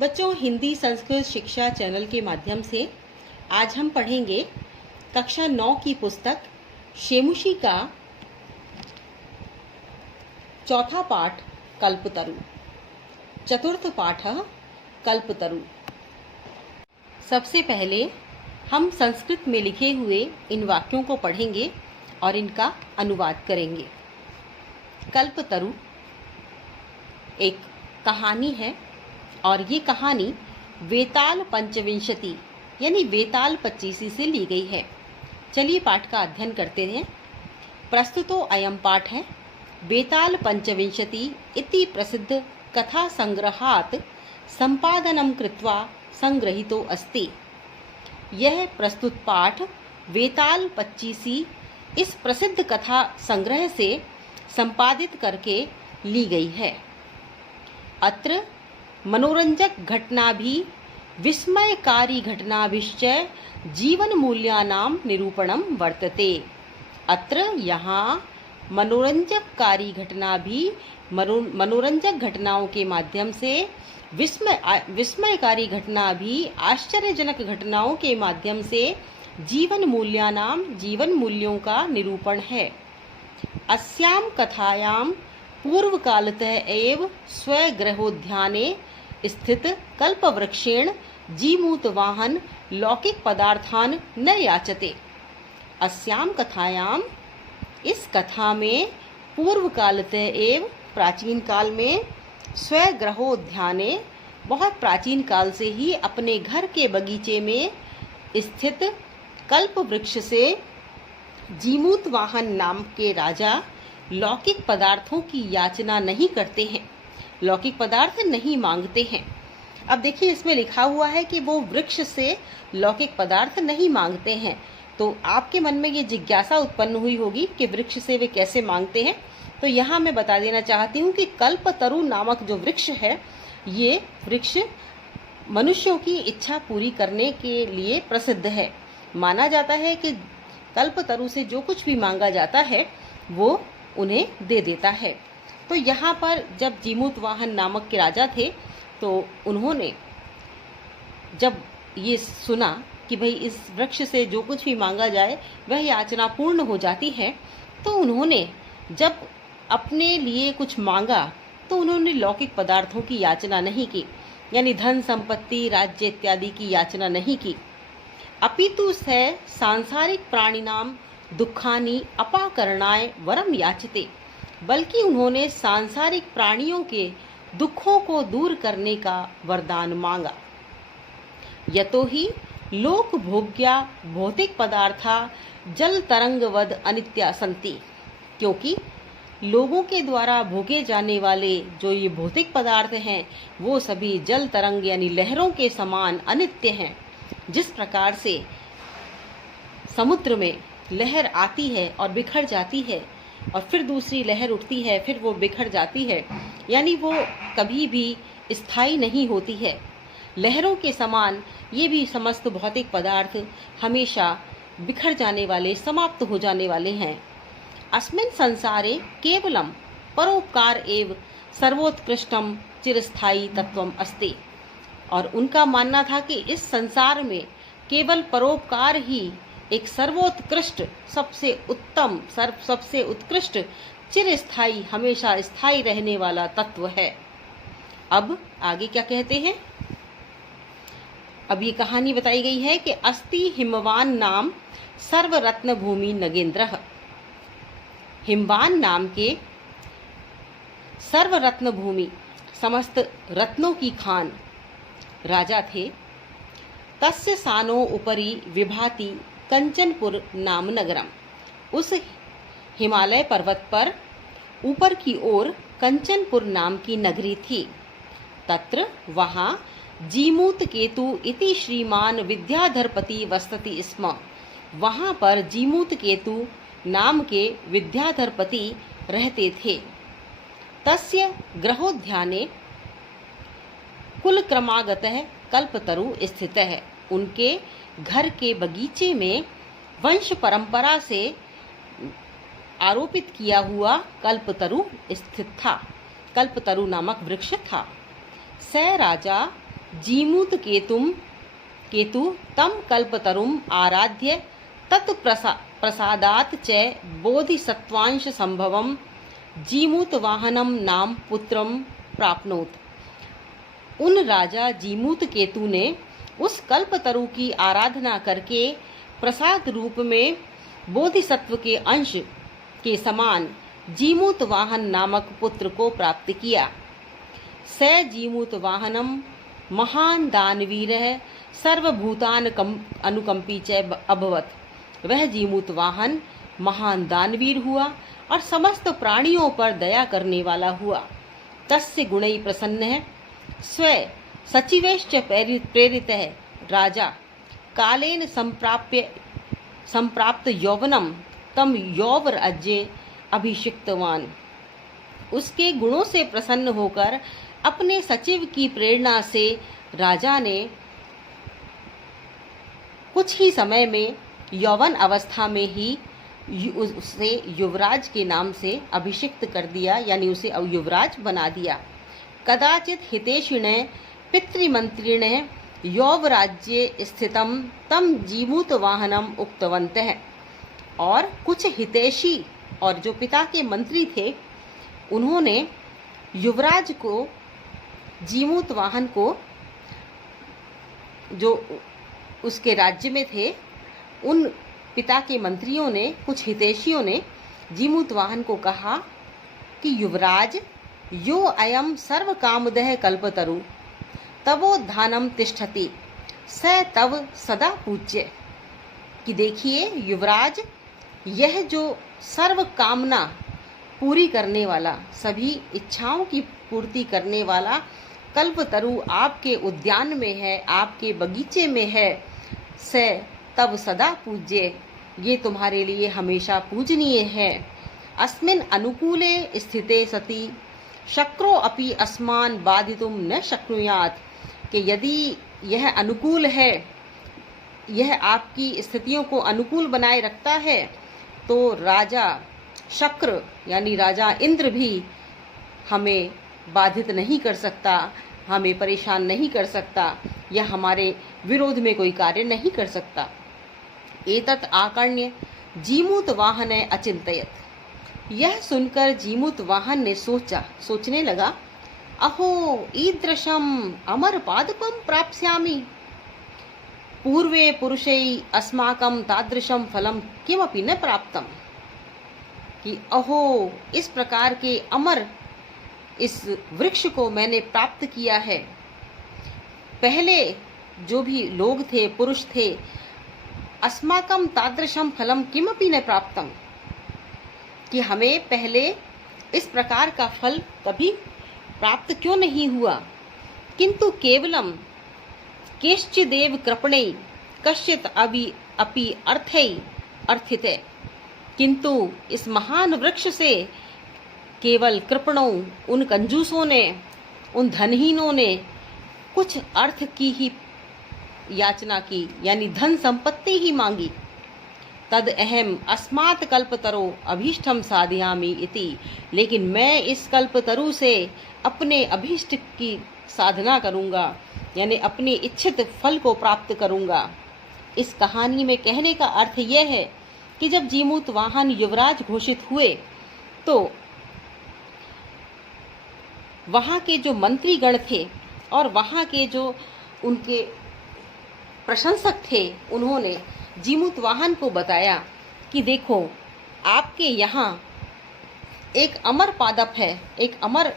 बच्चों, हिंदी संस्कृत शिक्षा चैनल के माध्यम से आज हम पढ़ेंगे कक्षा 9 की पुस्तक शेमुषी का चौथा पाठ कल्पतरु। चतुर्थ पाठ कल्पतरु। सबसे पहले हम संस्कृत में लिखे हुए इन वाक्यों को पढ़ेंगे और इनका अनुवाद करेंगे। कल्पतरु एक कहानी है और ये कहानी वेताल पंचविंशति यानी वेताल 25 से ली गई है। चलिए पाठ का अध्ययन करते हैं। प्रस्तुतो अयम पाठ है वेताल पंचविंशति इति प्रसिद्ध कथा संग्रहात् संपादनं कृत्वा संग्रहितो अस्ति। यह प्रस्तुत पाठ वेताल 25 इस प्रसिद्ध कथा संग्रह से संपादित करके ली गई है। अत्र मनोरंजक घटनाभि विस्मयकारी घटनाभिश्च जीवन मूल्यानां निरूपणं वर्तते। अत्र यहाँ मनोरंजककारी घटनाभि मनोरंजक घटनाओं के माध्यम से विस्मयकारी घटना भी आश्चर्यजनक घटनाओं के माध्यम से जीवन मूल्यों का निरूपण है। अस्यां कथायां पूर्वकालतः एव स्वगृहोद्याने स्थित कल्पवृक्षेण जीमूतवाहन लौकिक पदार्थान न याचते। अस्यां कथायां इस कथा में पूर्वकालतः एव प्राचीन काल में स्वगृहोद्याने बहुत प्राचीन काल से ही अपने घर के बगीचे में स्थित कल्प वृक्ष से जीमूतवाहन नाम के राजा लौकिक पदार्थों की याचना नहीं करते हैं, लौकिक पदार्थ नहीं मांगते हैं। अब देखिए इसमें लिखा हुआ है कि वो वृक्ष से लौकिक पदार्थ नहीं मांगते हैं, तो आपके मन में ये जिज्ञासा उत्पन्न हुई होगी कि वृक्ष से वे कैसे मांगते हैं। तो यहाँ मैं बता देना चाहती हूँ कि कल्पतरु नामक जो वृक्ष है, ये वृक्ष मनुष्यों की इच्छा पूरी करने के लिए प्रसिद्ध है। माना जाता है कि कल्पतरु से जो कुछ भी मांगा जाता है वो उन्हें दे देता है। तो यहाँ पर जब जीमूतवाहन नामक के राजा थे तो उन्होंने जब ये सुना कि भाई इस वृक्ष से जो कुछ भी मांगा जाए वह याचना पूर्ण हो जाती है, तो उन्होंने जब अपने लिए कुछ मांगा तो उन्होंने लौकिक पदार्थों की याचना नहीं की, यानी धन संपत्ति राज्य इत्यादि की याचना नहीं की। अपितु स सांसारिक प्राणिनाम दुखानि अपाकरणाय वरम याचते, बल्कि उन्होंने सांसारिक प्राणियों के दुखों को दूर करने का वरदान मांगा। यतो ही लोक भोग्या भौतिक पदार्था जल तरंगवद अनित्या संति, क्योंकि लोगों के द्वारा भोगे जाने वाले जो ये भौतिक पदार्थ हैं वो सभी जल तरंग यानी लहरों के समान अनित्य हैं। जिस प्रकार से समुद्र में लहर आती है और बिखर जाती है और फिर दूसरी लहर उठती है, फिर वो बिखर जाती है, यानी वो कभी भी स्थायी नहीं होती है। लहरों के समान ये भी समस्त भौतिक पदार्थ हमेशा बिखर जाने वाले, समाप्त हो जाने वाले हैं। अस्मिन् संसारे केवलम परोपकार एव सर्वोत्कृष्टम चिरस्थायी तत्वम अस्ति। और उनका मानना था कि इस संसार में केवल परोपकार ही एक सर्वोत्कृष्ट, सबसे उत्तम, सबसे उत्कृष्ट, चिरस्थायी, हमेशा स्थायी रहने वाला तत्व है। अब आगे क्या कहते हैं? अब ये कहानी बताई गई है कि अस्ति हिमवान नाम सर्वरत्न भूमि नगेंद्रः। हिमवान नाम के सर्वरत्न भूमि, समस्त रत्नों की खान राजा थे। तस्य सानो उपरि विभाति कंचनपुर नाम नगरम। उस हिमालय पर्वत पर ऊपर की ओर कंचनपुर नाम की नगरी थी। तत्र वहाँ जीमूत केतु इति श्रीमान विद्याधरपति वसति स्म। वहाँ पर जीमूत केतु नाम के विद्याधरपति रहते थे। तस्य गृहोद्याने कुलक्रमागतः कल्पतरु स्थित है। उनके घर के बगीचे में वंश परंपरा से आरोपित किया हुआ कल्पतरु स्थित था। कल्पतरु नामक वृक्ष था। स राजा जीमूत केतु तम कल्पतरुम आराध्य तत्प्रसादात च बोधिसत्वांश संभवम जीमूत वाहनम नाम पुत्रम प्राप्नोत। उन राजा जीमूत केतु ने उस कल्पतरु की आराधना करके प्रसाद रूप में बोधिसत्व के अंश के समान जीमूत वाहन नामक पुत्र को प्राप्त किया। स जीमूत वाहनम महान दानवीर सर्वभूतान अनुकंपी च अभवत। वह जीमूत वाहन महान दानवीर हुआ और समस्त प्राणियों पर दया करने वाला हुआ। तस्य गुणै प्रसन्न है स्व सचिवैश्च प्रेरित है राजा कालेन संप्राप्त यौवनम तम यौवराज्ये अभिषिक्तवान। उसके गुणों से प्रसन्न होकर अपने सचिव की प्रेरणा से राजा ने कुछ ही समय में यौवन अवस्था में ही उसे युवराज के नाम से अभिषिक्त कर दिया, यानी उसे युवराज बना दिया। कदाचित हितेशिण पितृमंत्रिण यौवराज्ये स्थितम तम जीमूत वाहनम उक्तवन्तः। और कुछ हितैषी और जो पिता के मंत्री थे उन्होंने युवराज को जीमूत वाहन को, जो उसके राज्य में थे, उन पिता के मंत्रियों ने, कुछ हितैषियों ने जीमूत वाहन को कहा कि युवराज यो अयम सर्व कामदः कल्पतरु तवोद्धानम तिष्ठति स तव सदा पूज्य। कि देखिए युवराज, यह जो सर्व कामना पूरी करने वाला, सभी इच्छाओं की पूर्ति करने वाला कल्पतरु आपके उद्यान में है, आपके बगीचे में है। स तब सदा पूज्य, ये तुम्हारे लिए हमेशा पूजनीय है। अस्मिन् अनुकूले स्थिते सति शक्रो अपि अस्मान बाधितुम न शक्नुयात्। कि यदि यह अनुकूल है, यह आपकी स्थितियों को अनुकूल बनाए रखता है, तो राजा शक्र यानी राजा इंद्र भी हमें बाधित नहीं कर सकता, हमें परेशान नहीं कर सकता, या हमारे विरोध में कोई कार्य नहीं कर सकता। एतत् आकर्ण्य जीमूत वाहन अचिंतयत। यह सुनकर जीमूत वाहन ने सोचने लगा, अहो ईदृशम अमर पादपम प्राप्स्यामि पूर्वे पुरुषै अस्माकं तादृशम फलम किमपि न प्राप्तम। कि अहो, इस प्रकार के अमर इस वृक्ष को मैंने प्राप्त किया है। पहले जो भी लोग थे, पुरुष थे, अस्माकं तादृशम फलम किमपि न प्राप्तम, कि हमें पहले इस प्रकार का फल कभी प्राप्त क्यों नहीं हुआ। किंतु केवलम केश्चिदेव कृपणे कश्चित अपि अर्थै अर्थिते। किंतु इस महान वृक्ष से केवल कृपणों, उन कंजूसों ने, उन धनहीनों ने कुछ अर्थ की ही याचना की, यानी धन संपत्ति ही मांगी। तद अहम अस्मात् कल्पतरो अभीष्टम साधयामि इति। लेकिन मैं इस कल्पतरु से अपने अभीष्ट की साधना करूंगा, यानी अपनी इच्छित फल को प्राप्त करूंगा। इस कहानी में कहने का अर्थ यह है कि जब जीमूत वाहन युवराज घोषित हुए तो वहाँ के जो मंत्रीगण थे और वहाँ के जो उनके प्रशंसक थे, उन्होंने जीमूत वाहन को बताया कि देखो, आपके यहाँ एक अमर पादप है, एक अमर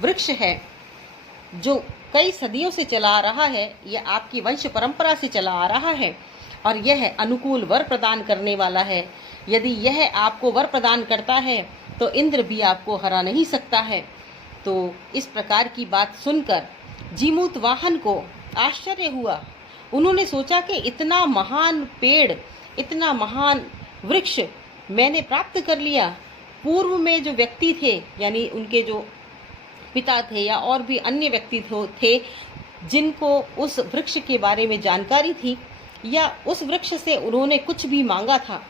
वृक्ष है जो कई सदियों से चला आ रहा है, यह आपकी वंश परंपरा से चला आ रहा है और यह अनुकूल वर प्रदान करने वाला है। यदि यह आपको वर प्रदान करता है तो इंद्र भी आपको हरा नहीं सकता है। तो इस प्रकार की बात सुनकर जीमूत वाहन को आश्चर्य हुआ। उन्होंने सोचा कि इतना महान पेड़, इतना महान वृक्ष मैंने प्राप्त कर लिया। पूर्व में जो व्यक्ति थे, यानी उनके जो पिता थे या और भी अन्य व्यक्ति थे जिनको उस वृक्ष के बारे में जानकारी थी या उस वृक्ष से उन्होंने कुछ भी मांगा था,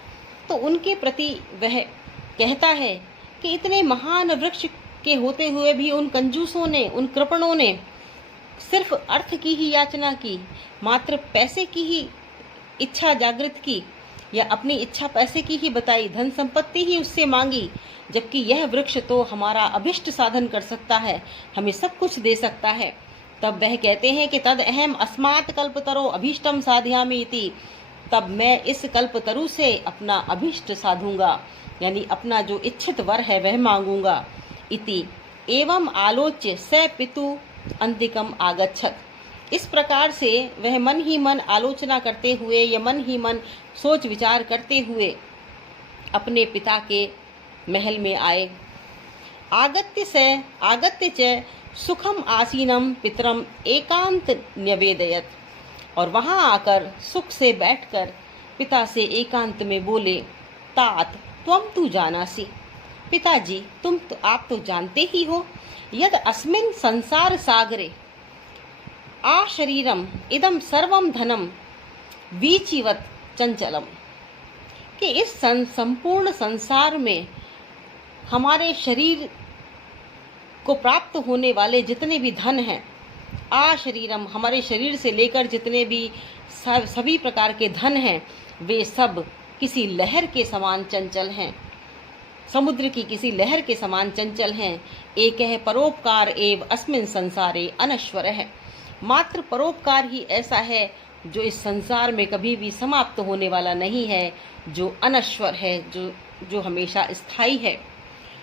तो उनके प्रति वह कहता है कि इतने महान वृक्ष के होते हुए भी उन कंजूसों ने, उन कृपणों ने सिर्फ अर्थ की ही याचना की, मात्र पैसे की ही इच्छा जागृत की, या अपनी इच्छा पैसे की ही बताई, धन संपत्ति ही उससे मांगी, जबकि यह वृक्ष तो हमारा अभिष्ट साधन कर सकता है, हमें सब कुछ दे सकता है। तब वह कहते हैं कि तद अहम अस्मात् कल्पतरो अभीष्टम साधयामि इति, तब मैं इस कल्पतरु से अपना अभिष्ट साधूंगा, यानी अपना जो इच्छित वर है वह मांगूंगा। इति एवं आलोच्य स पितु अंतिकम आगच्छत। इस प्रकार से वह मन ही मन आलोचना करते हुए या मन ही मन सोच विचार करते हुए अपने पिता के महल में आए। आगत्य च सुखम आसीनम पितरम एकांत न्यवेदयत, और वहां आकर सुख से बैठकर पिता से एकांत में बोले, तात त्वम तु जानासि, पिताजी आप तो जानते ही हो, यद अस्मिन् संसार सागरे आ शरीरम इदम सर्वम धनम वीचिवत चंचलम, कि इस संपूर्ण संसार में हमारे शरीर को प्राप्त होने वाले जितने भी धन हैं, आ शरीरम हमारे शरीर से लेकर जितने भी सभी प्रकार के धन हैं, वे सब किसी लहर के समान चंचल हैं, समुद्र की किसी लहर के समान चंचल हैं। एक है परोपकार एव अस्मिन् संसारे अनश्वर है, मात्र परोपकार ही ऐसा है जो इस संसार में कभी भी समाप्त होने वाला नहीं है, जो अनश्वर है, जो हमेशा स्थायी है।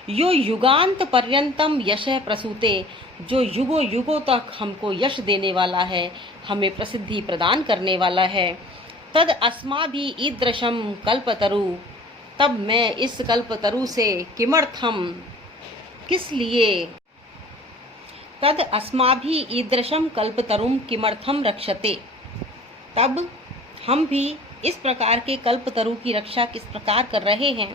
यो युगांत पर्यंतम यश प्रसूते, जो युगों युगों तक हमको यश देने वाला है, हमें प्रसिद्धि प्रदान करने वाला है। तद अस्माभि ईदृशम कल्पतरु, तब मैं इस कल्पतरु से किमर्थम किस लिए, तद अस्माभि ईदृशम कल्पतरुम किमर्थम रक्षते, तब हम भी इस प्रकार के कल्पतरु की रक्षा किस प्रकार कर रहे हैं।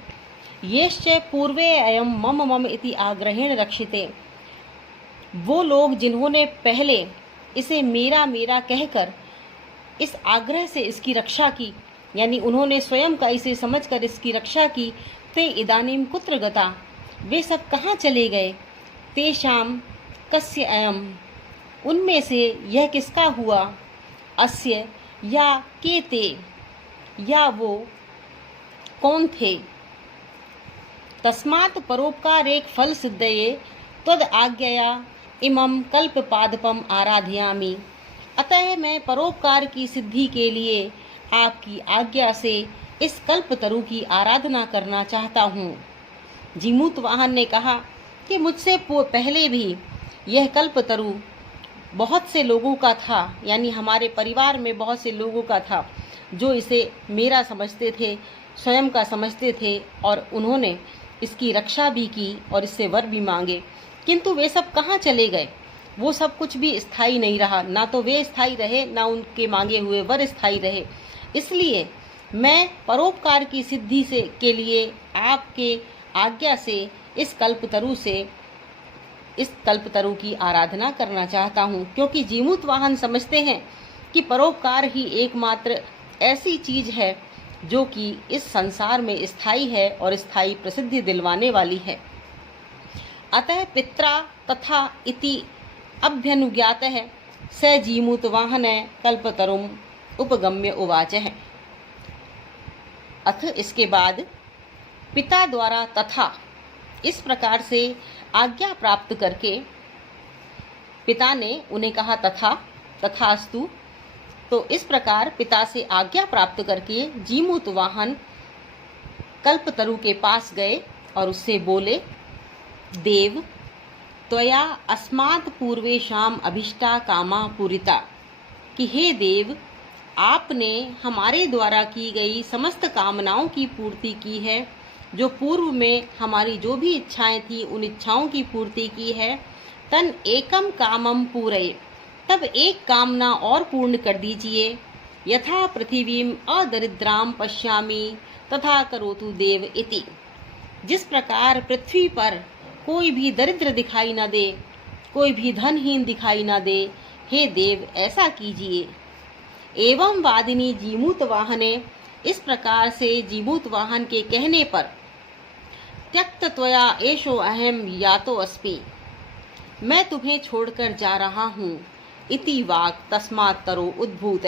येश्च पूर्वे अयम मम मम इति आग्रहेण रक्षिते, वो लोग जिन्होंने पहले इसे मेरा मेरा कहकर इस आग्रह से इसकी रक्षा की, यानी उन्होंने स्वयं का इसे समझकर इसकी रक्षा की, ते इदानीम कुत्र गता, वे सब कहाँ चले गए। तेषाम कस्य अयम, उनमें से यह किसका हुआ। अस्य या के ते, या वो कौन थे। तस्मात् परोपकार एक फल सिद्धये तद आज्ञया इमं कल्प पादपम आराधयामि, अतः मैं परोपकार की सिद्धि के लिए आपकी आज्ञा से इस कल्पतरु की आराधना करना चाहता हूँ। जीमूतवाहन ने कहा कि मुझसे पहले भी यह कल्पतरु बहुत से लोगों का था, यानी हमारे परिवार में बहुत से लोगों का था जो इसे मेरा समझते थे, स्वयं का समझते थे, और उन्होंने इसकी रक्षा भी की और इससे वर भी मांगे, किंतु वे सब कहाँ चले गए। वो सब कुछ भी स्थायी नहीं रहा, ना तो वे स्थायी रहे, ना उनके मांगे हुए वर स्थायी रहे। इसलिए मैं परोपकार की सिद्धि से के लिए आपके आज्ञा से इस कल्पतरु की आराधना करना चाहता हूँ, क्योंकि जीमूतवाहन समझते हैं कि परोपकार ही एकमात्र ऐसी चीज है जो कि इस संसार में स्थायी है और स्थायी प्रसिद्धि दिलवाने वाली है। अतः पित्रा तथा इति अभ्यनुज्ञात है स जीमूतवाहन कल्पतरुम उपगम्य उवाच है। अथ इसके बाद पिता द्वारा तथा इस प्रकार से आज्ञा प्राप्त करके पिता ने उन्हें कहा तथास्तु। तो इस प्रकार पिता से आज्ञा प्राप्त करके जीमूतवाहन कल्पतरु के पास गए और उससे बोले, देव त्वया अस्मात् पूर्वेषाम अभिष्टा कामा पूरिता, कि हे देव आपने हमारे द्वारा की गई समस्त कामनाओं की पूर्ति की है, जो पूर्व में हमारी जो भी इच्छाएं थी उन इच्छाओं की पूर्ति की है। तन एकम कामम पूरये, तब एक कामना और पूर्ण कर दीजिए। यथा पृथिवीम अदरिद्राम पश्यामि तथा करोतु देव इति, जिस प्रकार पृथ्वी पर कोई भी दरिद्र दिखाई न दे, कोई भी धनहीन दिखाई न दे, हे देव ऐसा कीजिए। एवं वादिनी जीमूतवाहने, इस प्रकार से जीमूतवाहन के कहने पर त्यक्त त्वया एषो अहम यातो अस्मि, मैं तुम्हें छोड़कर जा रहा हूँ, इति वाक् तस्मात् तरो उद्भूत।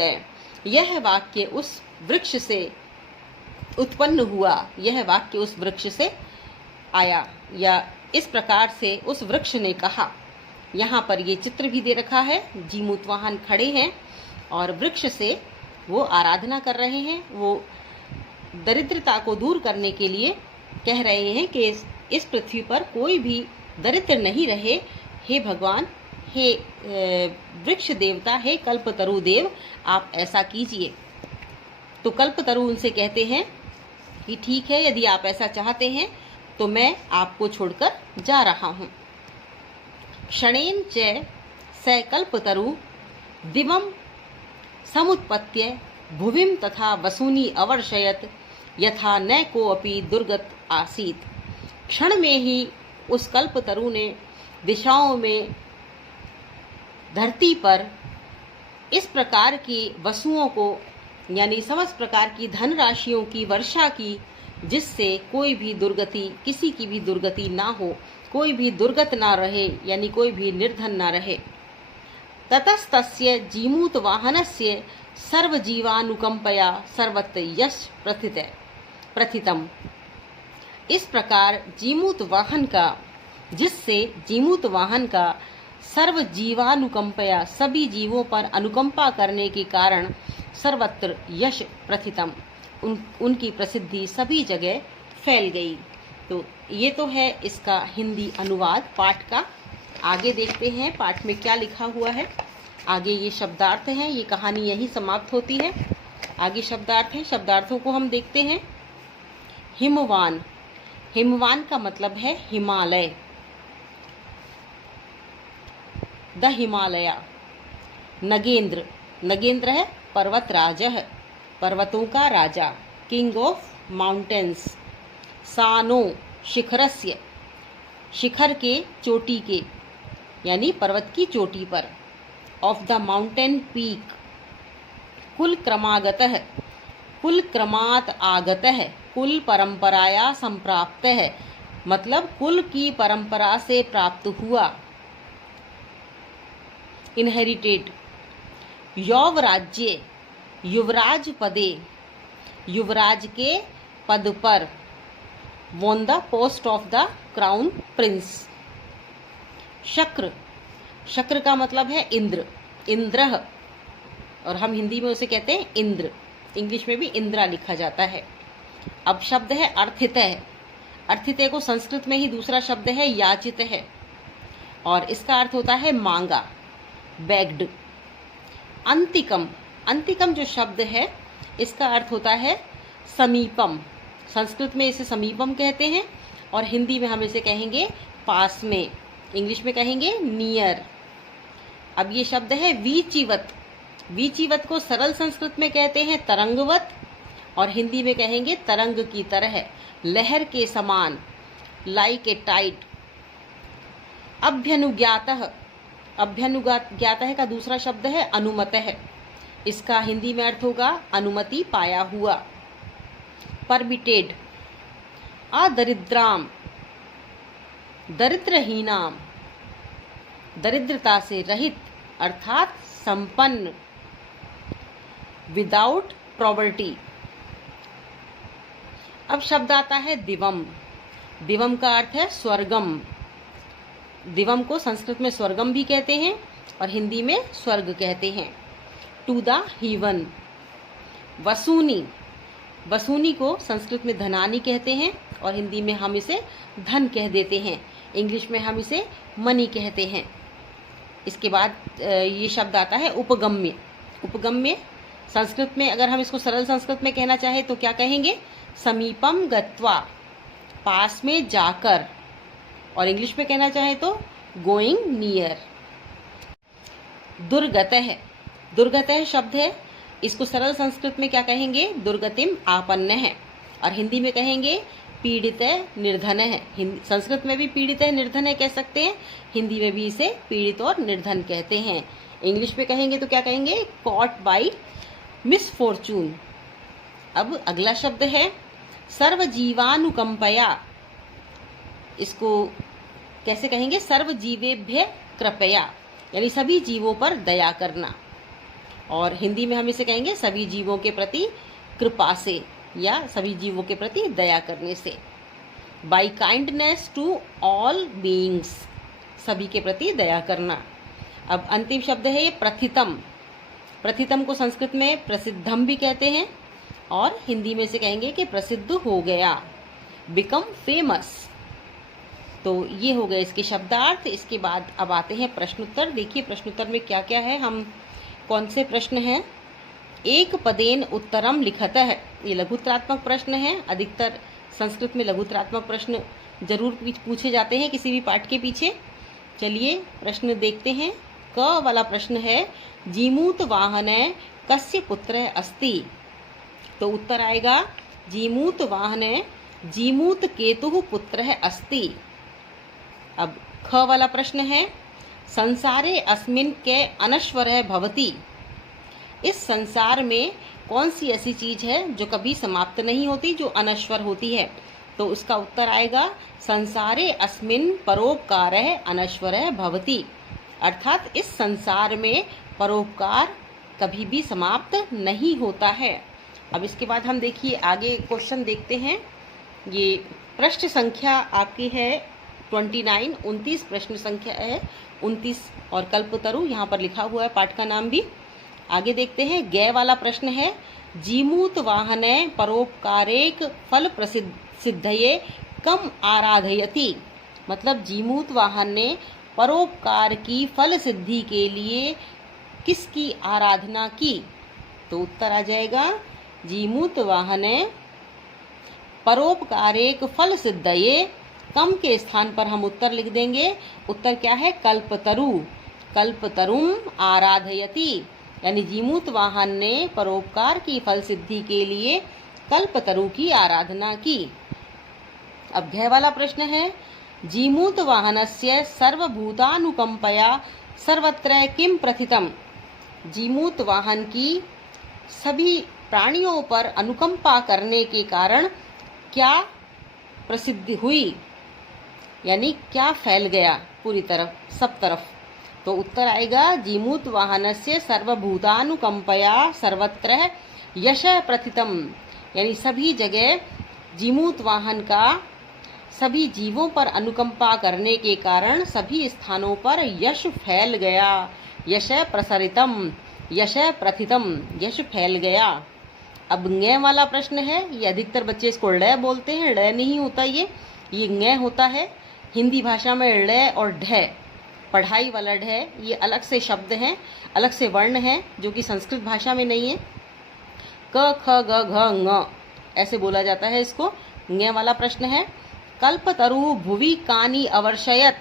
यह वाक्य उस वृक्ष से उत्पन्न हुआ, यह वाक्य उस वृक्ष से आया, या इस प्रकार से उस वृक्ष ने कहा। यहाँ पर ये चित्र भी दे रखा है, जीमूतवाहन खड़े हैं और वृक्ष से वो आराधना कर रहे हैं। वो दरिद्रता को दूर करने के लिए कह रहे हैं कि इस पृथ्वी पर कोई भी दरिद्र नहीं रहे। हे भगवान, हे वृक्ष देवता, हे कल्पतरु देव, आप ऐसा कीजिए। तो कल्पतरु उनसे कहते हैं कि ठीक है, यदि आप ऐसा चाहते हैं तो मैं आपको छोड़कर जा रहा हूँ। क्षणेन च स कल्पतरु दिवं समुत्पत्य भुविं तथा वसूनि अवर्षयत यथा न कोऽपि दुर्गत आसीत। क्षण में ही उस कल्पतरु ने दिशाओं में धरती पर इस प्रकार की वसुओं को, यानी समस्त प्रकार की धन राशियों की वर्षा की, जिससे कोई भी दुर्गति, किसी की भी दुर्गति ना हो, कोई भी दुर्गत ना रहे, यानी कोई भी निर्धन ना रहे। ततस्तस्य जीमूत वाहनस्य सर्वजीवानुकंपया सर्वत्र यश प्रथितम। इस प्रकार जीमूत वाहन का, जिससे जीमूत वाहन का सर्वजीवानुकंपया, सभी जीवों पर अनुकंपा करने के कारण सर्वत्र यश प्रथितम, उनकी प्रसिद्धि सभी जगह फैल गई। तो ये तो है इसका हिंदी अनुवाद पाठ का। आगे देखते हैं पाठ में क्या लिखा हुआ है। आगे ये शब्दार्थ हैं, ये कहानी यहीं समाप्त होती है। आगे शब्दार्थ हैं, शब्दार्थों को हम देखते हैं। हिमवान, हिमवान का मतलब है हिमालय, द हिमालया। नगेंद्र, नगेंद्र है पर्वत राजः, पर्वतों का राजा, किंग ऑफ माउंटेन्स। सानो, शिखरस्य, शिखर के, चोटी के, यानी पर्वत की चोटी पर। Of the mountain peak. कुल क्रमागतः, कुल क्रमात् आगतः, कुल परंपराया संप्राप्त है, मतलब कुल की परंपरा से प्राप्त हुआ, इनहेरिटेड। यौवराज्ये, युवराज पदे, युवराज के पद पर। Won the post of the crown prince. शक्र, शक्र का मतलब है इंद्र, इंद्रः, और हम हिंदी में उसे कहते हैं इंद्र, इंग्लिश में भी इंद्रा लिखा जाता है। अब शब्द है अर्थितः। अर्थितः को संस्कृत में ही दूसरा शब्द है याचित है, और इसका अर्थ होता है मांगा, बेग्ड। अंतिकम, अंतिकम जो शब्द है इसका अर्थ होता है समीपम। संस्कृत में इसे समीपम कहते हैं और हिंदी में हम इसे कहेंगे पास में, इंग्लिश में कहेंगे नियर। अब ये शब्द है वीचिवत। वीचिवत को सरल संस्कृत में कहते हैं तरंगवत, और हिंदी में कहेंगे तरंग की तरह, लहर के समान, लाइक ए टाइड। अभ्यनुज्ञातः, अभ्यनुज्ञातः का दूसरा शब्द है अनुमतः, इसका हिंदी में अर्थ होगा अनुमति पाया हुआ। परमिटेड। अदरिद्राम, दरिद्रहीनाम, दरिद्रता से रहित अर्थात संपन्न। Without property. अब शब्द आता है दिवम। दिवम का अर्थ है स्वर्गम। दिवम को संस्कृत में स्वर्गम भी कहते हैं और हिंदी में स्वर्ग कहते हैं। To the heaven. वसूनी, वसूनी को संस्कृत में धनानी कहते हैं और हिंदी में हम इसे धन कह देते हैं, इंग्लिश में हम इसे मनी कहते हैं। इसके बाद ये शब्द आता है उपगम्य। उपगम्य संस्कृत में अगर हम इसको सरल संस्कृत में कहना चाहे तो क्या कहेंगे? समीपम गत्वा, पास में जाकर, और इंग्लिश में कहना चाहे तो गोइंग नियर। दुर्गतः, दुर्गतः शब्द है, इसको सरल संस्कृत में क्या कहेंगे? दुर्गतिम आपन्न है, और हिंदी में कहेंगे पीड़ित निर्धन है। संस्कृत में भी पीड़ित निर्धन है कह सकते हैं, हिंदी में भी इसे पीड़ित और निर्धन कहते हैं। इंग्लिश में कहेंगे तो क्या कहेंगे? Caught by misfortune. अब अगला शब्द है सर्वजीवानुकंपया। इसको कैसे कहेंगे? सर्वजीवेभ्य कृपया। यानी सभी जीवों पर दया करना। और हिंदी में हम इसे कहेंगे सभी जीवों के प्रति कृपा से या सभी जीवों के प्रति दया करने से। By kindness to all beings, सभी के प्रति दया करना। अब अंतिम शब्द है ये प्रथितम। प्रथितम को संस्कृत में प्रसिद्धम भी कहते हैं और हिंदी में से कहेंगे कि प्रसिद्ध हो गया, बिकम फेमस। तो ये हो गए इसके शब्दार्थ। इसके बाद अब आते हैं प्रश्नोत्तर। देखिए प्रश्नोत्तर में क्या क्या है, हम कौन से प्रश्न हैं। एक पदेन उत्तरम लिखतः, ये लघुत्तरात्मक प्रश्न है। अधिकतर संस्कृत में लघुत्तरात्मक प्रश्न जरूर पूछे जाते हैं किसी भी पाठ के पीछे। चलिए प्रश्न देखते हैं। क वाला प्रश्न है जीमूत वाहने कस्य पुत्र अस्ति। तो उत्तर आएगा जीमूत वाहने जीमूत केतुः पुत्र अस्ति। अब ख वाला प्रश्न है संसारे अस्मिन् के अनश्वरः भवति। इस संसार में कौन सी ऐसी चीज है जो कभी समाप्त नहीं होती, जो अनश्वर होती है। तो उसका उत्तर आएगा संसारे अस्मिन् परोपकारः अनश्वरः भवति। अर्थात इस संसार में परोपकार कभी भी समाप्त नहीं होता है। अब इसके बाद हम देखिए आगे क्वेश्चन देखते हैं। ये प्रश्न संख्या आपकी है 29, 29 प्रश्न संख्या है 29 और कल्पतरु यहाँ पर लिखा हुआ है पाठ का नाम भी। आगे देखते हैं। गे वाला प्रश्न है जीमूत वाहने परोपकारेक फल सिद्धये कम आराधयति। मतलब जीमूत वाहन ने परोपकार की फल सिद्धि के लिए किसकी आराधना की। तो उत्तर आ जाएगा जीमूत वाहने परोपकारेक फल सिद्धये। कम के स्थान पर हम उत्तर लिख देंगे। उत्तर क्या है कल्पतरु, कल्पतरुम आराधयति। यानी जीमूत वाहन ने परोपकार की फल सिद्धि के लिए कल्पतरु की आराधना की। अब घ वाला प्रश्न है जीमूत वाहनस्य सर्वभूतानुकंपया सर्वत्र किम प्रथितम। जीमूत वाहन की सभी प्राणियों पर अनुकंपा करने के कारण क्या प्रसिद्धि हुई, यानी क्या फैल गया पूरी तरफ, सब तरफ। तो उत्तर आएगा जीमूत वाहनस्य सर्वभूतानुकंपया सर्वत्र यश प्रथितम। यानी सभी जगह जीमूत वाहन का सभी जीवों पर अनुकंपा करने के कारण सभी स्थानों पर यश फैल गया। यश प्रसरितम, यश प्रथितम, यश फैल गया। अब ङ वाला प्रश्न है। ये अधिकतर बच्चे इसको ळ बोलते हैं, ळ नहीं होता ये ङ होता है। हिंदी भाषा में ळ और ढ, पढ़ाई वाला ढ, ये अलग से शब्द हैं, अलग से वर्ण हैं जो कि संस्कृत भाषा में नहीं है। क ख ग घ ङ ऐसे बोला जाता है इसको। ङ वाला प्रश्न है कल्पतरु भुवि कानि अवर्षयत।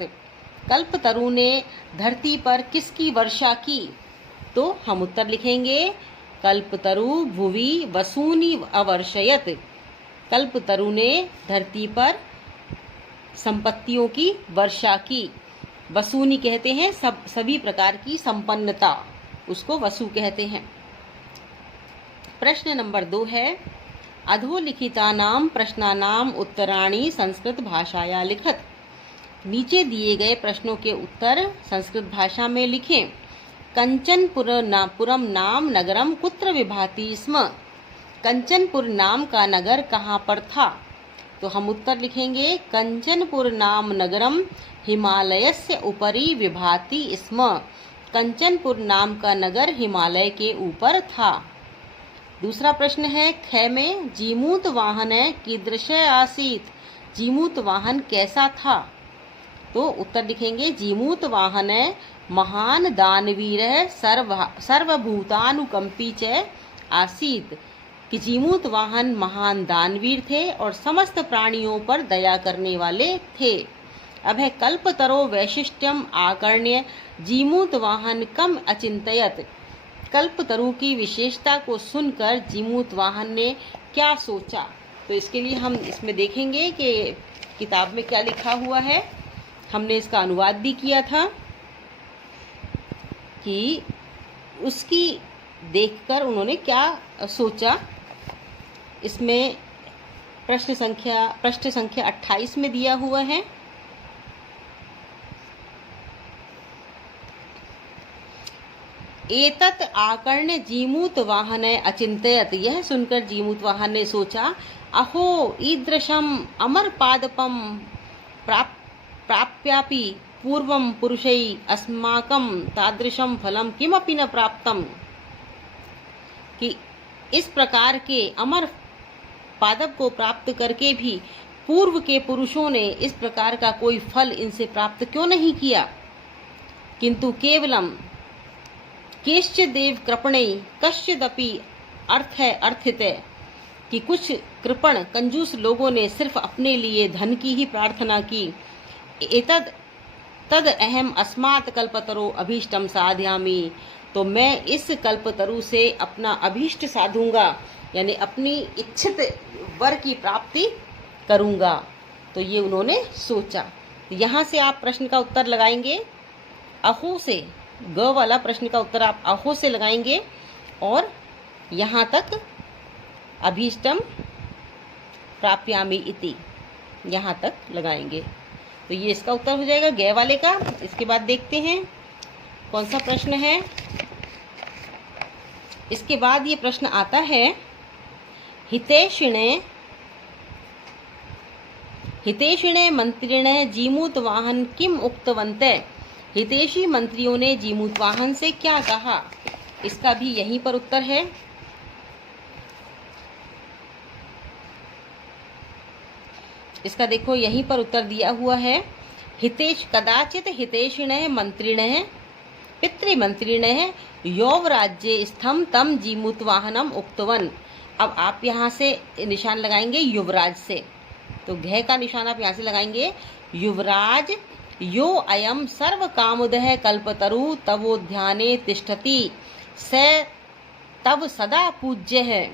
कल्पतरु ने धरती पर किसकी वर्षा की। तो हम उत्तर लिखेंगे कल्पतरु भुवि वसूनि अवर्षयत। कल्पतरु ने धरती पर संपत्तियों की वर्षा की। वसूनी कहते हैं सभी प्रकार की संपन्नता, उसको वसु कहते हैं। प्रश्न नंबर 2 है अधोलिखितानां प्रश्नानां उत्तराणि संस्कृत भाषाया लिखत। नीचे दिए गए प्रश्नों के उत्तर संस्कृत भाषा में लिखें। कंचनपुरम नाम नगरम कुत्र विभाति स्म। कंचनपुर नाम का नगर कहाँ पर था। तो हम उत्तर लिखेंगे कंचनपुर नाम नगरम हिमालयस्य उपरि विभाति स्म। कंचनपुर नाम का नगर हिमालय के ऊपर था। दूसरा प्रश्न है ख में जीमूत वाहन कीदृश आसीत। जीमूत वाहन कैसा था। तो उत्तर लिखेंगे जीमूत वाहन महान दानवीर सर्वभूतानुकंपी च आसीत। कि जीमूत वाहन महान दानवीर थे और समस्त प्राणियों पर दया करने वाले थे। अब है कल्पतरो वैशिष्ट्यम आकर्ण्य जीमूत वाहन कम अचिंतयत। कल्पतरु की विशेषता को सुनकर जीमूत वाहन ने क्या सोचा। तो इसके लिए हम इसमें देखेंगे कि किताब में क्या लिखा हुआ है। हमने इसका अनुवाद भी किया था कि उसकी देखकर उन्होंने क्या सोचा। इसमें प्रश्न संख्या 28 में दिया हुआ है। एतत् आकर्ण्य जीमूत वाहन अचिंतयत, यह सुनकर जीमूत वाहन ने सोचा, अहो ईदृशम अमर पादपम प्राप्यापि पूर्वम पुरुषै अस्माकं तादृशम फलम किमपि न प्राप्तम, कि इस प्रकार के अमर पादप को प्राप्त करके भी पूर्व के पुरुषों ने इस प्रकार का कोई फल इनसे प्राप्त क्यों नहीं किया। किंतु केवलम केश्चिदेव कृपणे कश्चिदपि अर्थ है अर्थित, कि कुछ कृपण कंजूस लोगों ने सिर्फ अपने लिए धन की ही प्रार्थना की। एतद तद अहम अस्मात् कल्पतरो अभीष्टम साधयामि, तो मैं इस कल्पतरु से अपना अभीष्ट साधूंगा, यानी अपनी इच्छित वर की प्राप्ति करूंगा। तो ये उन्होंने सोचा। यहाँ से आप प्रश्न का उत्तर लगाएंगे अहो से, ग वाला प्रश्न का उत्तर आप अहो से लगाएंगे और यहाँ तक अभीष्टम प्राप्यामि इति यहाँ तक लगाएंगे। तो ये इसका उत्तर हो जाएगा गे वाले का। इसके बाद देखते हैं कौन सा प्रश्न है। इसके बाद ये प्रश्न आता है, हितेशिणे मंत्रिणे जीमूत वाहन किम उक्तवन्ते, हितेशी मंत्रियों ने जीमूत वाहन से क्या कहा। इसका भी यहीं पर उत्तर है। इसका देखो यहीं पर उत्तर दिया हुआ है, कदाचित हितेशिणे मंत्रिणे पितृमंत्रिणे यौवराज्ये स्थम तम जीमूत वाहनम उक्तवन। अब आप यहाँ से निशान लगाएंगे युवराज से, तो घ का निशान आप यहाँ से लगाएंगे। युवराज यो अयम सर्व कामुदः कल्पतरु तवोध्याने तिष्ठति स तव सदा पूज्य है।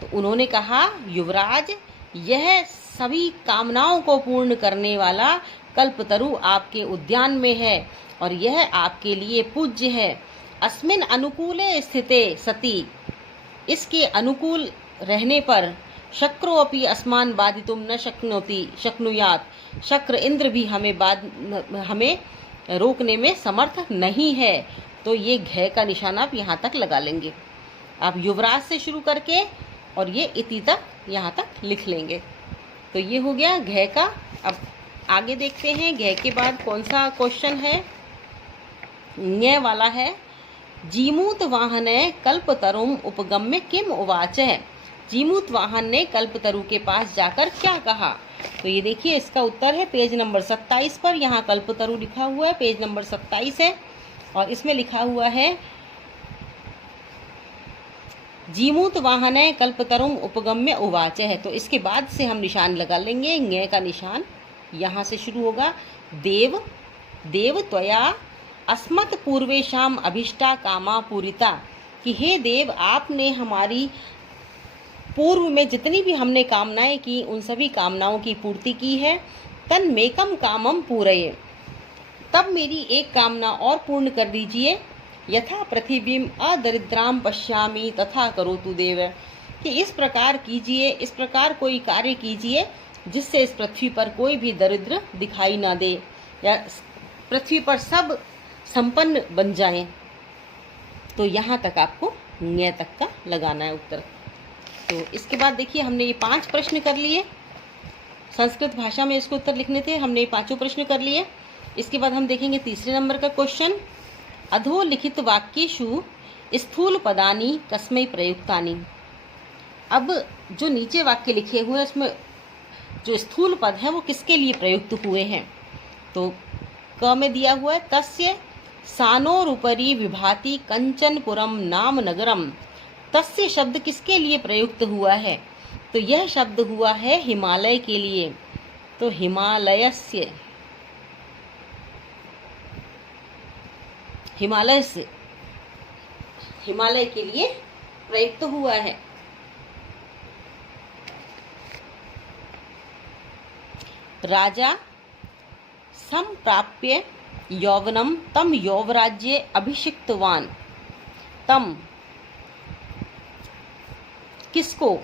तो उन्होंने कहा, युवराज यह सभी कामनाओं को पूर्ण करने वाला कल्पतरु आपके उद्यान में है और यह आपके लिए पूज्य है। अस्मिन अनुकूले स्थिते सति, इसके अनुकूल रहने पर शक्रोऽपि अस्मान् बाधितुं न शक्नुयात्, शक्र इंद्र भी हमें रोकने में समर्थ नहीं है। तो ये घ का निशान आप यहाँ तक लगा लेंगे। आप युवराज से शुरू करके और ये इति तक यहाँ तक लिख लेंगे। तो ये हो गया घ का। अब आगे देखते हैं घ के बाद कौन सा क्वेश्चन है। ञ वाला है, जीमूत वाहने कल्पतरुम उपगम्य किम उवाच है। जीमूत वाहन ने कल्पतरु के पास जाकर क्या कहा। तो ये देखिए इसका उत्तर है पेज नंबर 27 पर। यहाँ कल्पतरु लिखा हुआ है, पेज नंबर 27 है और इसमें लिखा हुआ है जीमूत वाहने कल्पतरुम उपगम्य उवाच है। तो इसके बाद से हम निशान लगा लेंगे। ञ का निशान यहाँ से शुरू होगा। देव देव त्वया अस्मत् पूर्वेशाम अभिष्टा कामा पूरिता, कि हे देव आपने हमारी पूर्व में जितनी भी हमने कामनाएं की उन सभी कामनाओं की पूर्ति की है। तन मेकम कामम पूरये, तब मेरी एक कामना और पूर्ण कर दीजिए। यथा पृथिवीम अदरिद्राम पश्यामि तथा करोतु देव, कि इस प्रकार कीजिए, इस प्रकार कोई कार्य कीजिए जिससे इस पृथ्वी पर कोई भी दरिद्र दिखाई ना दे या पृथ्वी पर सब संपन्न बन जाएं। तो यहाँ तक आपको ञ तक का लगाना है उत्तर। तो इसके बाद देखिए हमने ये 5 प्रश्न कर लिए। संस्कृत भाषा में इसको उत्तर लिखने थे, हमने ये 5 प्रश्न कर लिए। इसके बाद हम देखेंगे तीसरे नंबर का क्वेश्चन। अधोलिखित वाक्येषु स्थूल पदानि कस्मै प्रयुक्तानि। अब जो नीचे वाक्य लिखे हुए हैं उसमें जो स्थूल पद है वो किसके लिए प्रयुक्त हुए हैं। तो क में दिया हुआ है, तस्य सानोरुपरि विभाति कंचनपुरम नाम नगरम। तस्य शब्द किसके लिए प्रयुक्त हुआ है। तो यह शब्द हुआ है हिमालय के लिए। तो हिमालयस्य, हिमालय से, हिमालय के लिए प्रयुक्त हुआ है। राजा संप्राप्य यौवनम तम यौवराज्ये अभिषिक्तवान। तम किसको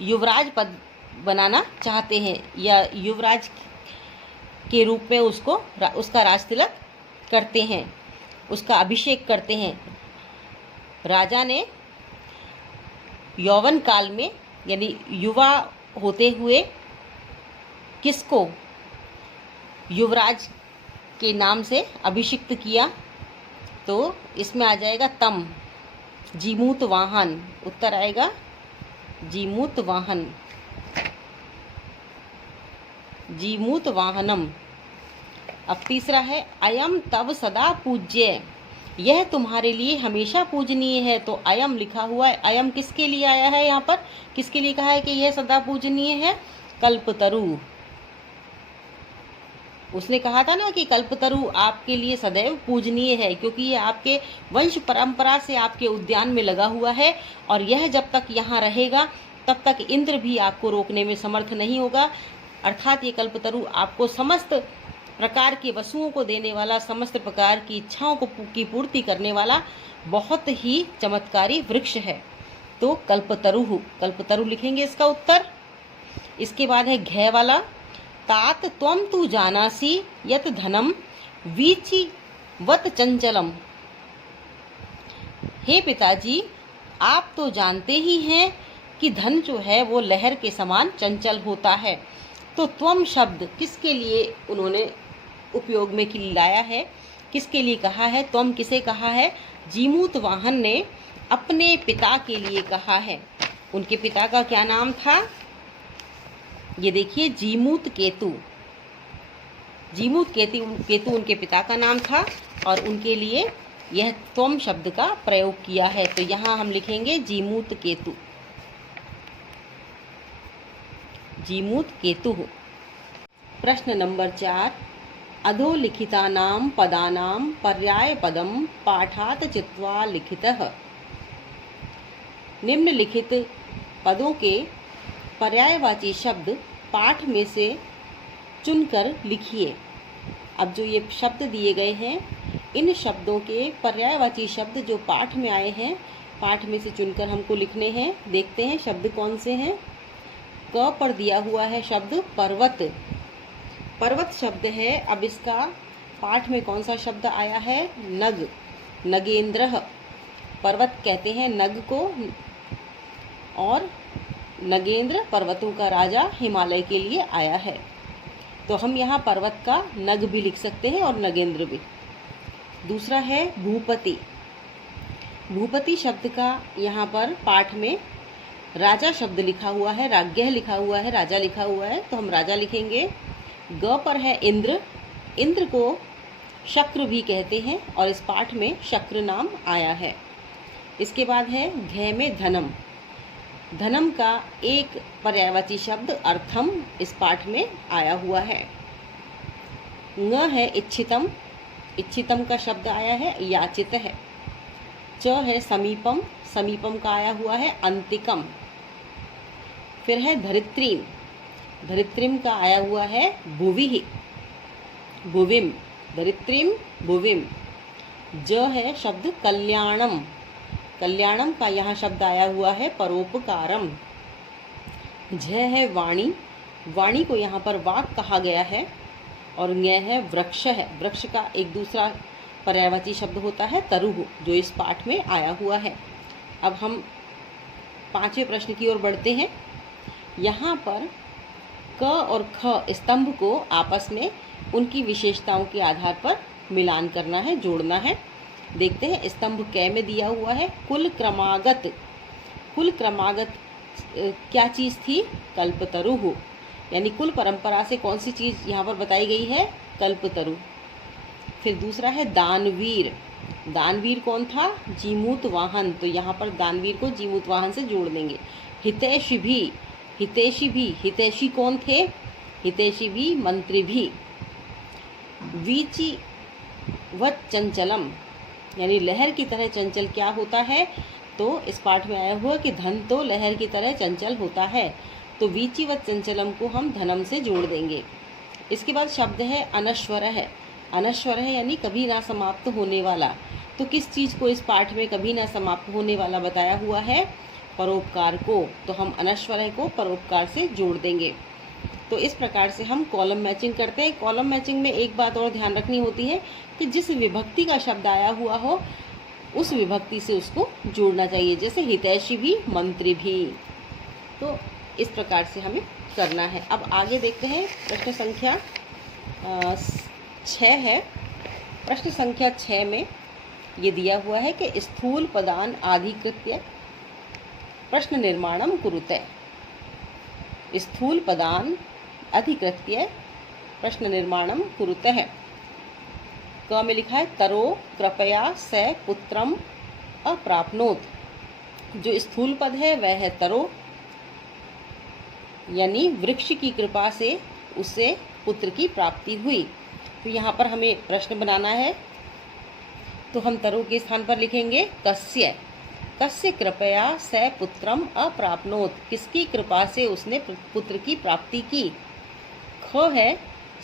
युवराज पद बनाना चाहते हैं या युवराज के रूप में उसका राज तिलक करते हैं, उसका अभिषेक करते हैं। राजा ने यौवन काल में यानी युवा होते हुए किसको युवराज के नाम से अभिषिक्त किया? तो इसमें आ जाएगा तम, जीमूत वाहन। उत्तर आएगा जीमूत वाहन, जीमूत वाहनम। अब तीसरा है अयम तव सदा पूज्य, यह तुम्हारे लिए हमेशा पूजनीय है। तो अयम लिखा हुआ है, अयम किसके लिए आया है? यहाँ पर किसके लिए कहा है कि यह सदा पूजनीय है? कल्पतरु। उसने कहा था ना कि कल्पतरु आपके लिए सदैव पूजनीय है, क्योंकि ये आपके वंश परंपरा से आपके उद्यान में लगा हुआ है, और यह जब तक यहाँ रहेगा तब तक इंद्र भी आपको रोकने में समर्थ नहीं होगा। अर्थात ये कल्पतरु आपको समस्त प्रकार के वसुओं को देने वाला, समस्त प्रकार की इच्छाओं की पूर्ति करने वाला बहुत ही चमत्कारी वृक्ष है। तो कल्पतरु, कल्पतरु लिखेंगे इसका उत्तर। इसके बाद है घ वाला, तात त्वं तु जानासि यत धनम वीचि वत चंचलम। हे पिताजी, आप तो जानते ही हैं कि धन जो है वो लहर के समान चंचल होता है। तो त्वम शब्द किसके लिए उन्होंने उपयोग में लाया है, किसके लिए कहा है? त्वम किसे कहा है? जीमूत वाहन ने अपने पिता के लिए कहा है। उनके पिता का क्या नाम था? ये देखिए, जीमूत केतु। जीमूत केतु उनके पिता का नाम था, और उनके लिए यह त्वम शब्द का प्रयोग किया है। तो यहाँ हम लिखेंगे जीमूत केतु, जीमूत केतु। प्रश्न नंबर 4, अधोलिखितानां पदानां पर्यायपदं पाठात् चित्वा लिखितः। निम्नलिखित पदों के पर्यायवाची शब्द पाठ में से चुनकर लिखिए। अब जो ये शब्द दिए गए हैं, इन शब्दों के पर्यायवाची शब्द जो पाठ में आए हैं, पाठ में से चुनकर हमको लिखने हैं। देखते हैं शब्द कौन से हैं। क पर दिया हुआ है शब्द पर्वत, पर्वत शब्द है। अब इसका पाठ में कौन सा शब्द आया है? नग, नगेंद्र। पर्वत कहते हैं नग को, और नगेंद्र पर्वतों का राजा हिमालय के लिए आया है। तो हम यहाँ पर्वत का नग भी लिख सकते हैं और नगेंद्र भी। दूसरा है भूपति। भूपति शब्द का यहाँ पर पाठ में राजा शब्द लिखा हुआ है, राज्ञः लिखा हुआ है, राजा लिखा हुआ है, तो हम राजा लिखेंगे। ग पर है इंद्र, इंद्र को शक्र भी कहते हैं, और इस पाठ में शक्र नाम आया है। इसके बाद है घ में धनम, धनम का एक पर्यायवाची शब्द अर्थम इस पाठ में आया हुआ है। ङ है इच्छितम, इच्छितम का शब्द आया है याचित है। च है समीपम, समीपम का आया हुआ है अंतिकम। फिर है धरित्रीम, धरित्रीम का आया हुआ है भुवि, भुविम, धरित्रीम भुविम। ज है शब्द कल्याणम, कल्याणम का यहाँ शब्द आया हुआ है परोपकारम। झ है वाणी, वाणी को यहाँ पर वाक कहा गया है। और ञ है वृक्ष है, वृक्ष का एक दूसरा पर्यायवाची शब्द होता है तरुः, जो इस पाठ में आया हुआ है। अब हम 5वें प्रश्न की ओर बढ़ते हैं। यहाँ पर क और ख स्तंभ को आपस में उनकी विशेषताओं के आधार पर मिलान करना है, जोड़ना है। देखते हैं, स्तंभ कै में दिया हुआ है कुल क्रमागत। कुल क्रमागत क्या चीज़ थी? कल्पतरु, यानी कुल परंपरा से कौन सी चीज़ यहाँ पर बताई गई है? कल्पतरु। फिर दूसरा है दानवीर, दानवीर कौन था? जीमूत वाहन, तो यहाँ पर दानवीर को जीमूत वाहन से जोड़ देंगे। हितैषी भी, हितैषी भी, हितैषी कौन थे? हितैषी भी मंत्री भी। वीची वत चंचलम, यानी लहर की तरह चंचल क्या होता है? तो इस पाठ में आया हुआ कि धन तो लहर की तरह चंचल होता है, तो वीची वत चंचलम को हम धनम से जोड़ देंगे। इसके बाद शब्द है अनश्वर है, अनश्वर है यानी कभी ना समाप्त होने वाला। तो किस चीज़ को इस पाठ में कभी ना समाप्त होने वाला बताया हुआ है? परोपकार को, तो हम अनश्वर को परोपकार से जोड़ देंगे। तो इस प्रकार से हम कॉलम मैचिंग करते हैं। कॉलम मैचिंग में एक बात और ध्यान रखनी होती है कि जिस विभक्ति का शब्द आया हुआ हो उस विभक्ति से उसको जोड़ना चाहिए, जैसे हितैषी भी, मंत्री भी। तो इस प्रकार से हमें करना है। अब आगे देखते हैं, प्रश्न संख्या 6 है। प्रश्न संख्या 6 में ये दिया हुआ है कि स्थूल पदान अधिकृत्य प्रश्न निर्माणम कुरुते। स्थूल पदान अधिकृत्य प्रश्न निर्माणम कुरुते। क में लिखा है तरो कृपया स पुत्रम अप्राप्नोत। जो स्थूल पद है वह है तरो, यानी वृक्ष की कृपा से उसे पुत्र की प्राप्ति हुई। तो यहाँ पर हमें प्रश्न बनाना है, तो हम तरो के स्थान पर लिखेंगे कस्य। कस्य कृपया स पुत्रम अप्राप्नोत, किसकी कृपा से उसने पुत्र की प्राप्ति की। ख है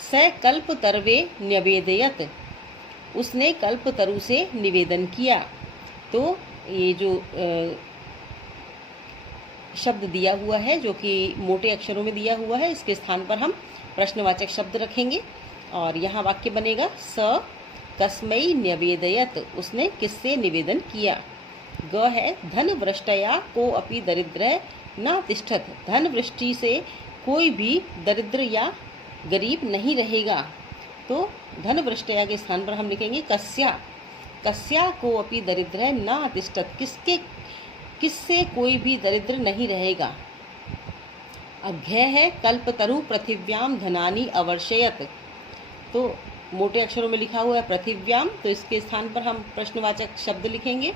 स कल्पतर्वे न्यवेदयत, उसने कल्पतरु से निवेदन किया। तो ये जो शब्द दिया हुआ है जो कि मोटे अक्षरों में दिया हुआ है, इसके स्थान पर हम प्रश्नवाचक शब्द रखेंगे और यहाँ वाक्य बनेगा स कस्मै न्यवेदयत, उसने किससे निवेदन किया। ग है धन वृष्टया को अपि दरिद्र न तिष्ठत, धन वृष्टि से कोई भी दरिद्र या गरीब नहीं रहेगा। तो धन वृष्टया के स्थान पर हम लिखेंगे कस्या। कस्या को अपि दरिद्र न तिष्ठत, किससे कोई भी दरिद्र नहीं रहेगा। अब घ है कल्पतरु पृथिव्याम धनानि अवर्षयत, तो मोटे अक्षरों में लिखा हुआ है पृथिव्याम, तो इसके स्थान पर हम प्रश्नवाचक शब्द लिखेंगे।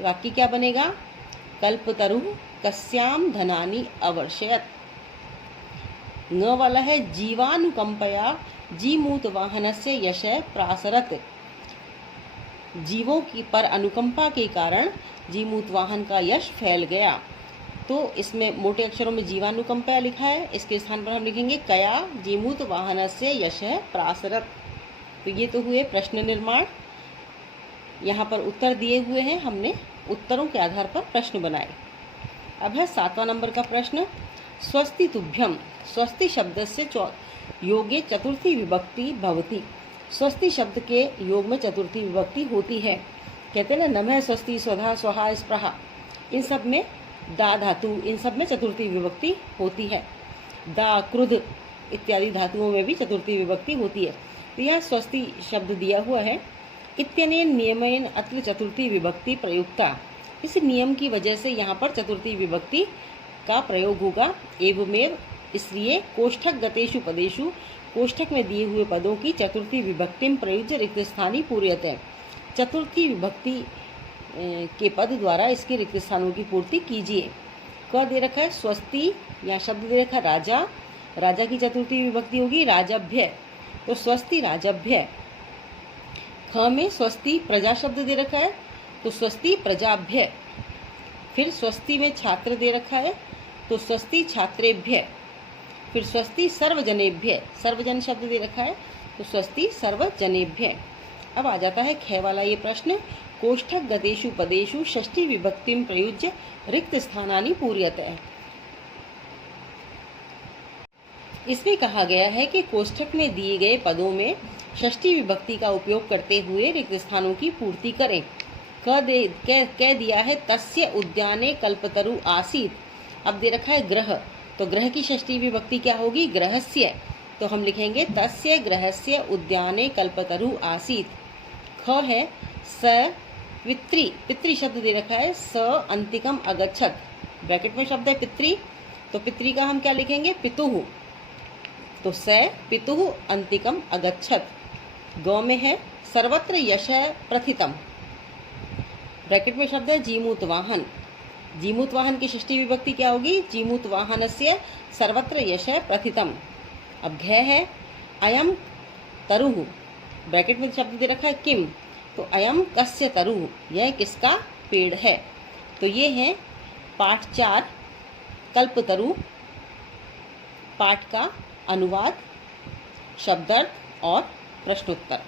वाक्य क्या बनेगा, कल्पतरु कस्याम धनानि अवर्षयत। न वाला है जीवानुकंपया जीमूत वाहनस्य यश प्रासरत, जीवों की पर अनुकंपा के कारण जीमूत वाहन का यश फैल गया। तो इसमें मोटे अक्षरों में जीवानुकंपया लिखा है, इसके स्थान पर हम लिखेंगे कया जीमूत वाहनस्य यश प्रासरत। तो ये तो हुए प्रश्न निर्माण। यहाँ पर उत्तर दिए हुए हैं, हमने उत्तरों के आधार पर प्रश्न बनाए। अब है 7वां नंबर का प्रश्न, स्वस्ति तुभ्यम। स्वस्ति शब्द से योगे चतुर्थी विभक्ति भवति। स्वस्ति शब्द के योग में चतुर्थी विभक्ति होती है। कहते हैं ना, नमः स्वस्ति स्वधा स्वाहा स्प्रहा, इन सब में दा धातु, इन सब में चतुर्थी विभक्ति होती है। दा क्रुध इत्यादि धातुओं में भी चतुर्थी विभक्ति होती है। तो यहाँ स्वस्ति शब्द दिया हुआ है। इत्यनेन नियमेन अत्र चतुर्थी विभक्ति प्रयुक्ता, इस नियम की वजह से यहाँ पर चतुर्थी विभक्ति का प्रयोग होगा। एवमेव, इसलिए कोष्ठक गतेषु पदेषु, कोष्ठक में दिए हुए पदों की चतुर्थी विभक्ति प्रयुज्य रिक्त स्थानी पूर्यते, चतुर्थी विभक्ति के पद द्वारा इसके रिक्त स्थानों की पूर्ति कीजिए। क दे रखा है स्वस्ति, या शब्द दे रखा है राजा, राजा की चतुर्थी विभक्ति होगी राजभ्य, तो स्वस्ति राजभ्य। ख में स्वस्ति प्रजा शब्द दे रखा है, तो स्वस्ति प्रजाभ्य। फिर स्वस्ति में छात्र दे रखा है, तो स्वस्ति छात्रेभ्य। फिर स्वस्ति सर्वजनेभ्य, सर्वजन शब्द दे रखा है, तो स्वस्ति सर्वजनेभ्य। अब आ जाता है ख वाला ये प्रश्न, कोष्ठक गतेषु पदेषु षष्ठी विभक्तिं प्रयुज्य रिक्त स्थानानि पूर्यते। इसमें कहा गया है कि कोष्ठक में दिए गए पदों में षष्ठी विभक्ति का उपयोग करते हुए रिक्त स्थानों की पूर्ति करें। कह दिया है तस्य उद्याने कल्पतरु आसीत। अब दे रखा है ग्रह, तो ग्रह की षष्ठी विभक्ति क्या होगी, ग्रहस्य, तो हम लिखेंगे तस्य ग्रहस्य उद्याने कल्पतरु आसीत। ख है स पितृ, पितृ शब्द दे रखा है, स अंतिकम अगच्छत, ब्रैकेट में शब्द है पितृ, तो पितृ का हम क्या लिखेंगे, पितुः, तो स पितुः अंतिकम अगच्छत। गौ में है सर्वत्र यश प्रथितम, ब्रैकेट में शब्द है जीमूत वाहन, जीमूत वाहन की षष्ठी विभक्ति क्या होगी, जीमूत वाहनस्य सर्वत्र यश प्रथितम। अब घ है अयम तरुः, ब्रैकेट में शब्द दे रखा है किम, तो अयम कस्य तरुः, यह किसका पेड़ है। तो ये है पाठ 4 कल्पतरु, पाठ का अनुवाद, शब्दार्थ और प्रश्नोत्तर।